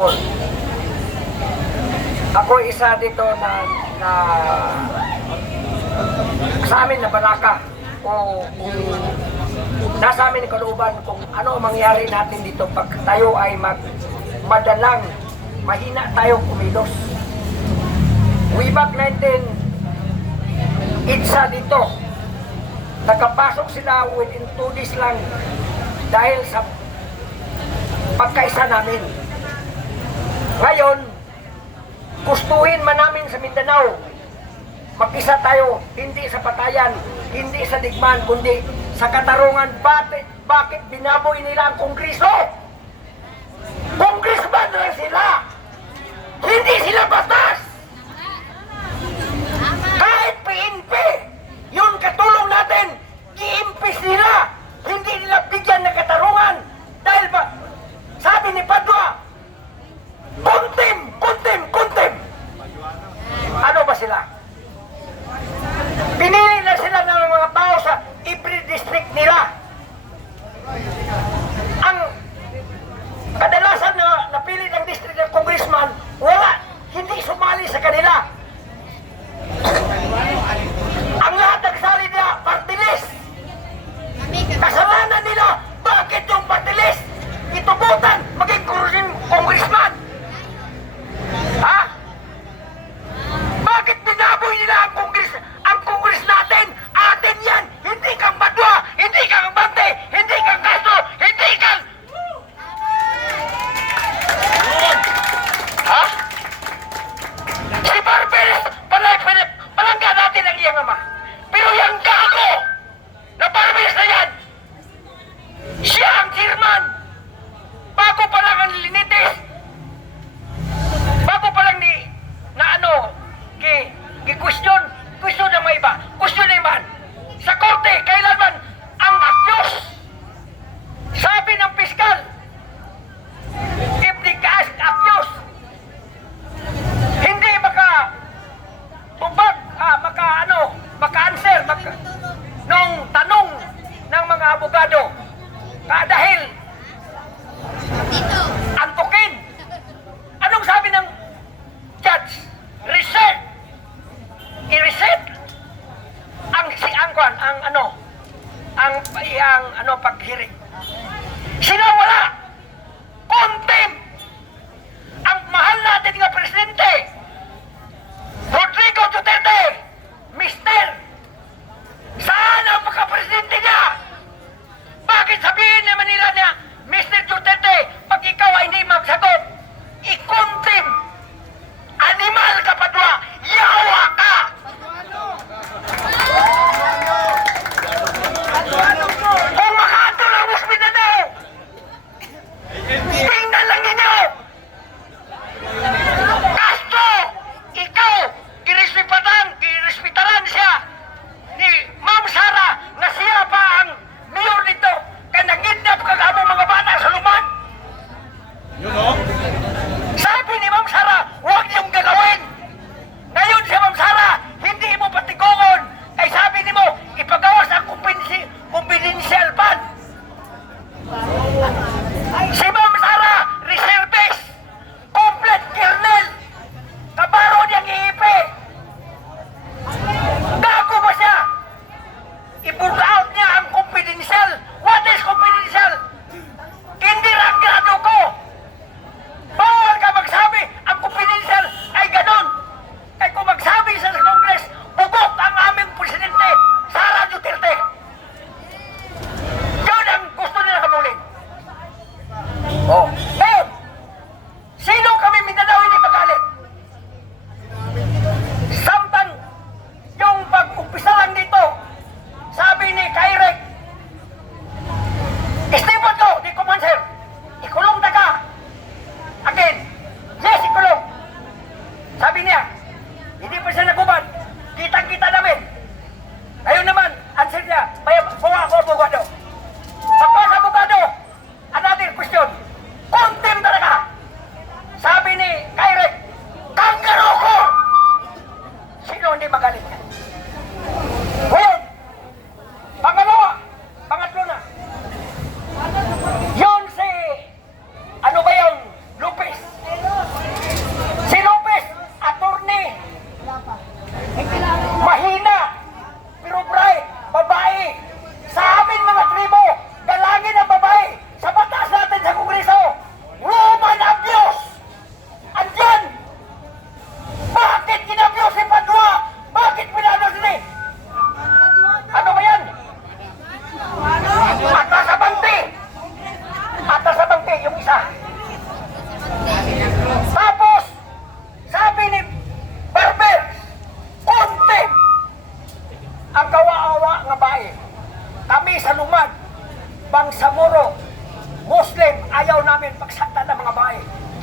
Ako isa dito na sa amin na balaka o kung nasa amin kalooban kung ano ang mangyari natin dito pag tayo ay madalang mahina tayo kumilos. Way back 19 itsa dito nakapasok sila within 2 days lang dahil sa pagkaisa namin. Ngayon, gustuhin man namin sa Mindanao, mag-isa tayo, hindi sa patayan, hindi sa digmaan, kundi sa katarungan. Bakit binaboy nila ang Kongreso? Congressman na sila! Hindi sila batas! Kahit PNP, yun katulong natin, i-impis nila, hindi nila bigyan ng katarungan. Dahil ba, sabi ni Padua, kontim! Ano ba sila? Pinili na sila ng mga tao sa every district nila. Ang kadalasan na napili na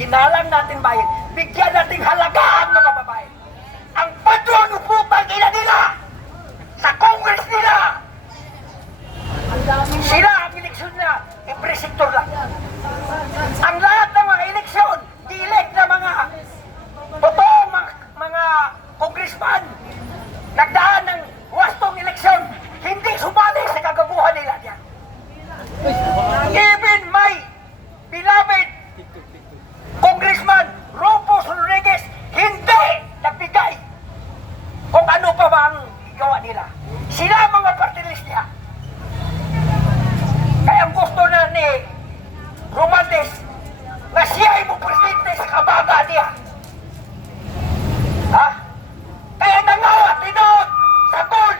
Ginalang natin bayan, bigyan natin halaga ang mga babae. Ang patron upang ina nila sa Congress nila. Sila ang eleksyon na ipresektor lang. Ang lahat ng mga eleksyon, di-elect na mga totoong mga congressman, nagdaan ng wastong eleksyon, hindi sumali sa kagaguhan nila diyan. Even my beloved Congressman Rufus Rodriguez hindi nagbigay kung ano pa ba ang gawa nila. Sila mga party list niya. Kaya ang gusto na ni Romualdez na siya ay mo presidente sa kabaga niya. Ha? Kaya nangawat, tinood, sa gold,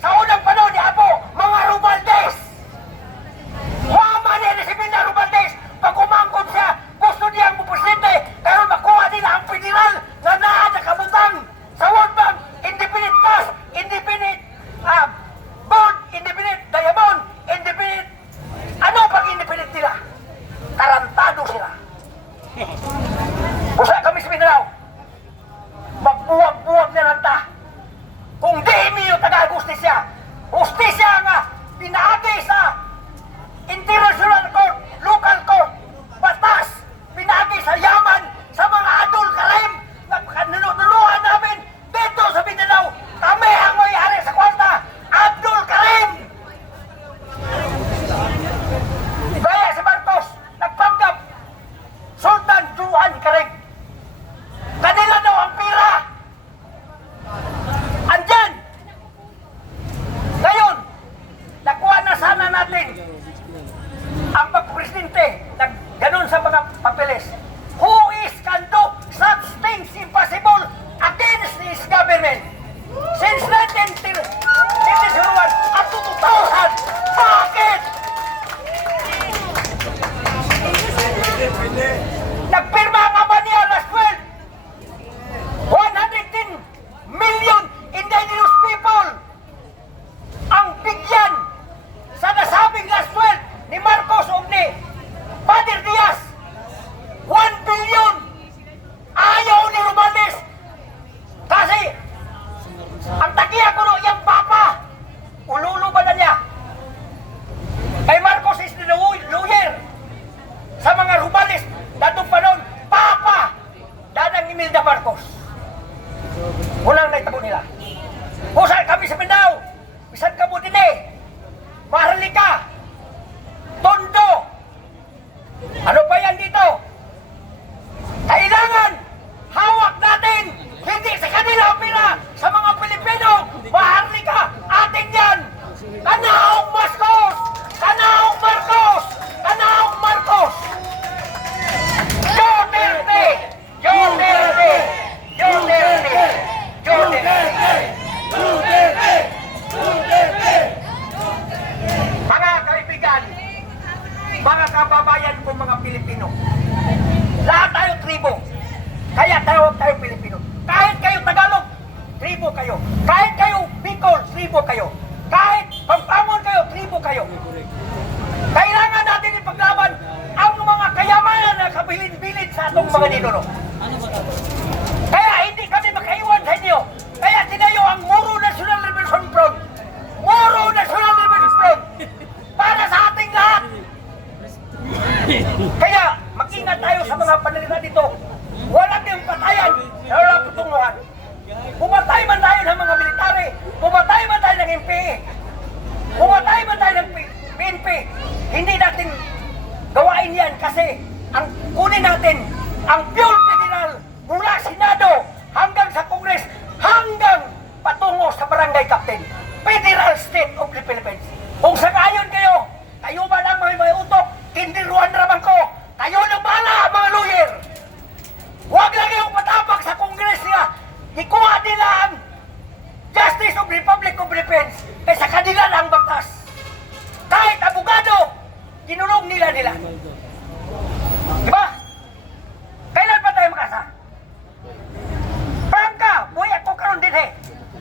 sa unang panahon ni Apo, mga Romualdez. Mama niya ni si Mina Romualdez, pag umangkot siya, gusto niya ang presidente, pero makuha nila ang federal na nakabutang sa World Bank, independent cash, independent gold, independent diamond, independent, ano pang independent nila? Tarantado sila. Busa kami sa Mindanao, magbuwag-buwag na lang ta. Kung di niyo taga-justisya, justisya nga, pinaagi sa international court, local court, batas, pinagi sa yaman, sa mga adult kalim, nunuluhan namin dito sa Mindanao, kami ang may-ari sa kwarta, Abdul Karim! Kaya si Marcos, nagpanggap, Sultan Juan Karim. Kanila daw ang pira. Andyan! Ngayon, nakuha na sana natin ang pagpresidente na ganun sa mga papeles. Who is can do such things impossible against his government? Since 1901 up to 2000, bakit? Nagpirma nga ba niya last 110 million indigenous people ang bigyan sa nasabing last 12 ni Marcos o ni Pader Diaz. 1 billion ayaw ni Romualdez kasi ang tagiya ko no yung papa ululo ba na niya kay Marcos is the lawyer sa mga Romualdez datong panon papa dadang Imelda Marcos unang naitabo nila kusal kami sa Mindanao bisan ka mo din Maharlika Tondo ano pa yan dito kailangan hawak natin hindi sa kanila ang pira sa mga Pilipino Maharlika atin yan Kanaong Marcos Kanaong Marcos Kanaong Marcos Duterte Duterte Duterte Duterte Duterte mga kaibigan mga kababayan ko mga Pilipino lahat tayo tribo kaya tawag tayo Pilipino kahit kayo Tagalog tribo kayo kahit kayo Bicol tribo kayo kahit Pampamon kayo tribo kayo kailangan natin ipaglaban ang mga kayamanan na kabilin-bilin sa atong mga ninuno kaya hindi kami makaiwan sa inyo kaya tinayo ang Moro National Liberation Front Moro National Liberation Front para sa ating lahat kaya mag-ingat tayo sa mga panalita dito walang yung patayan wala putunguhan pumatay man tayo ng mga military pumatay man tayo ng MPE pumatay man tayo ng PNP hindi natin gawain yan kasi ang kunin natin ang fuel federal mula Senado hanggang sa Congress hanggang patungo sa barangay captain Federal State of the Philippines kung sakayon kayo kayo ba lang may utok hindi ruan ramang ko kayo nang bahala mga lawyer huwag lang kayong matapak sa Congress niya ikuha nila ang Justice of the Republic of the Philippines kaya sa kanila lang batas kahit abogado ginulong nila diba? Kailan pa tayo makasa? Prangka, buhay ako karon din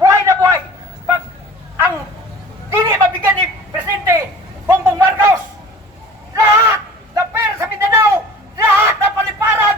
buhay na buhay pag ang dini mabigyan ni Presidente Bongbong Marcos lahat na pera sa Mindanao lahat na paliparan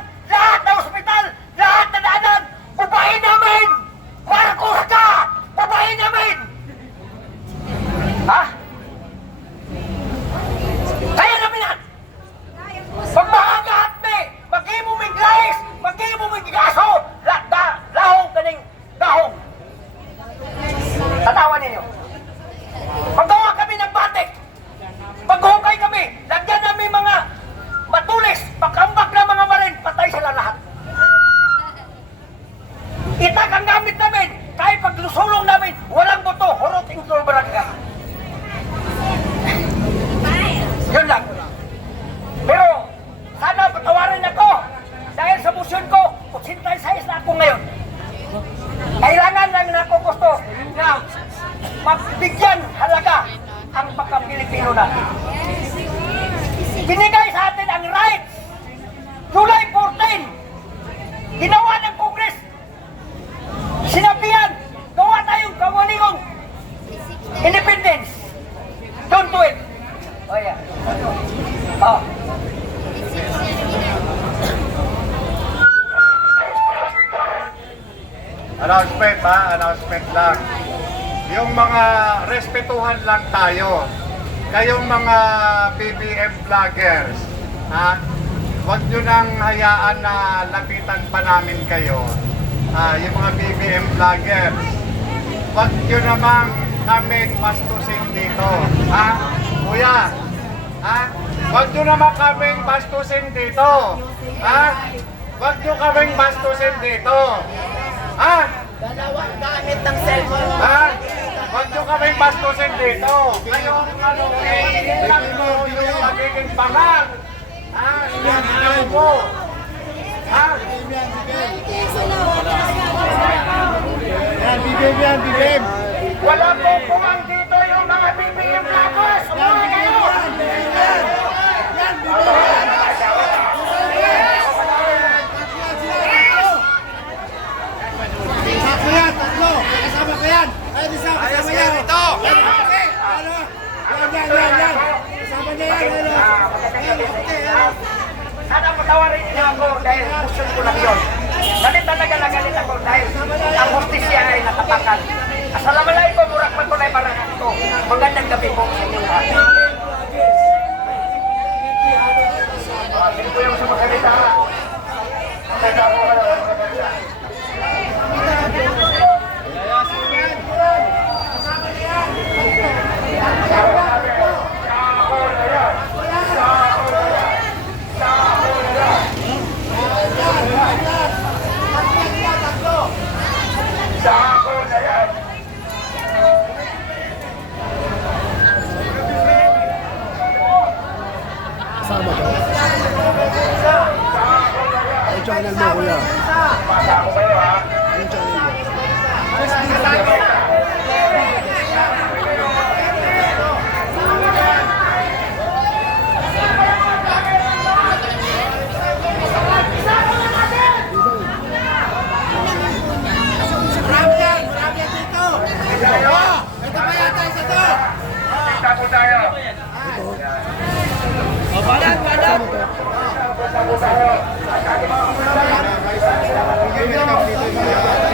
Announcement ha, announcement lang. Yung mga respetuhan lang tayo. Kayong mga BBM vloggers, ha? Huwag nyo nang hayaan na lapitan pa namin kayo. Yung mga BBM vloggers, huwag nyo namang kaming bastusin dito. Ha? Kuya, ha? Huwag nyo naman kaming bastusin dito. Ha? Huwag nyo kaming bastusin dito. Ha? Dalawang gamit ng cellphone. Ha? Huwag nyo kaming bastusin dito. Kayong ano, lang mo yung magiging bangal. Ha? Yan mo. Ha? Yan, BBM yan, BBM. Wala po kumang dito yung mga BBM vloggers! Umuwi kayo! Sakto yan, tatlo. Kasama ko yan. Ayun, isa, kasama yan. Ito. Ano? Yan. Kasama niya yan. Ano? Sana patawarin niyo ako dahil gusto ko lang yun. Galit talaga na galit ako dahil ang hustisya ay natapakan. Assalamualaikum warahmatullahi wabarakatuh. Magandang gabi po sa inyo lahat. Sino po yung sumasalita? Kasama ko. Ang channel mo, kuya. Ang channel mo. Marami yan dito. Ito pa yata isa to. Kita po tayo. Kasama to.